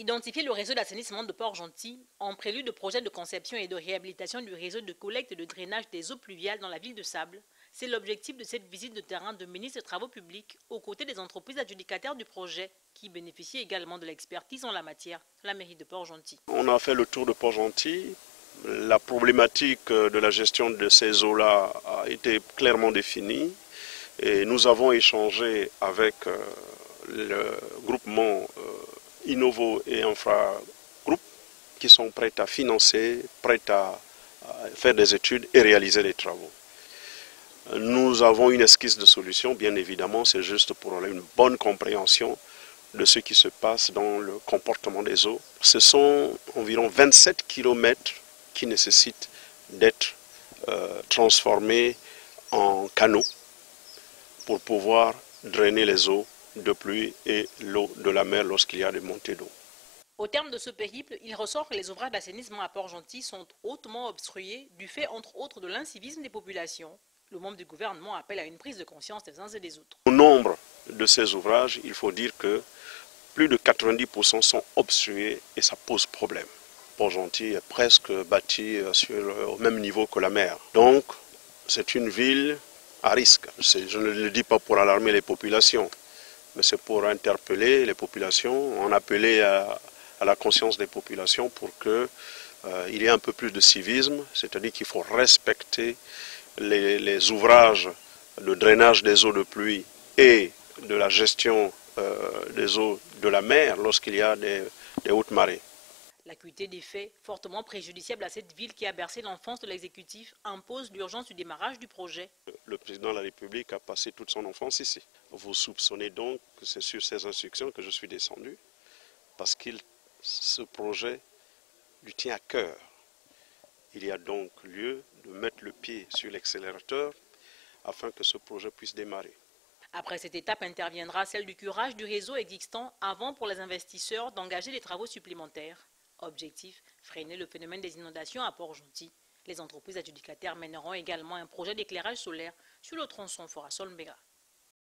Identifier le réseau d'assainissement de Port-Gentil en prélude de projet de conception et de réhabilitation du réseau de collecte et de drainage des eaux pluviales dans la ville de Sable, c'est l'objectif de cette visite de terrain de ministre des Travaux publics aux côtés des entreprises adjudicataires du projet qui bénéficient également de l'expertise en la matière, la mairie de Port-Gentil. On a fait le tour de Port-Gentil. La problématique de la gestion de ces eaux-là a été clairement définie et nous avons échangé avec le groupement Innovo et Infra Group qui sont prêts à financer, prêts à faire des études et réaliser les travaux. Nous avons une esquisse de solution, bien évidemment, c'est juste pour une bonne compréhension de ce qui se passe dans le comportement des eaux. Ce sont environ 27 km qui nécessitent d'être transformés en canaux pour pouvoir drainer les eaux de pluie et l'eau de la mer lorsqu'il y a des montées d'eau. Au terme de ce périple, il ressort que les ouvrages d'assainissement à Port-Gentil sont hautement obstrués du fait entre autres de l'incivisme des populations. Le membre du gouvernement appelle à une prise de conscience des uns et des autres. Au nombre de ces ouvrages, il faut dire que plus de 90% sont obstrués et ça pose problème. Port-Gentil est presque bâti au même niveau que la mer. Donc, c'est une ville à risque. Je ne le dis pas pour alarmer les populations, mais c'est pour interpeller les populations, en appeler à la conscience des populations pour qu'il y ait un peu plus de civisme, c'est-à-dire qu'il faut respecter les ouvrages de drainage des eaux de pluie et de la gestion des eaux de la mer lorsqu'il y a des hautes marées. L'acuité des faits, fortement préjudiciable à cette ville qui a bercé l'enfance de l'exécutif, impose l'urgence du démarrage du projet. Le président de la République a passé toute son enfance ici. Vous soupçonnez donc que c'est sur ces instructions que je suis descendu, parce que ce projet lui tient à cœur. Il y a donc lieu de mettre le pied sur l'accélérateur afin que ce projet puisse démarrer. Après cette étape interviendra celle du curage du réseau existant avant pour les investisseurs d'engager des travaux supplémentaires. Objectif, freiner le phénomène des inondations à Port-Gentil. Les entreprises adjudicataires mèneront également un projet d'éclairage solaire sur le tronçon Fora-Solmbera.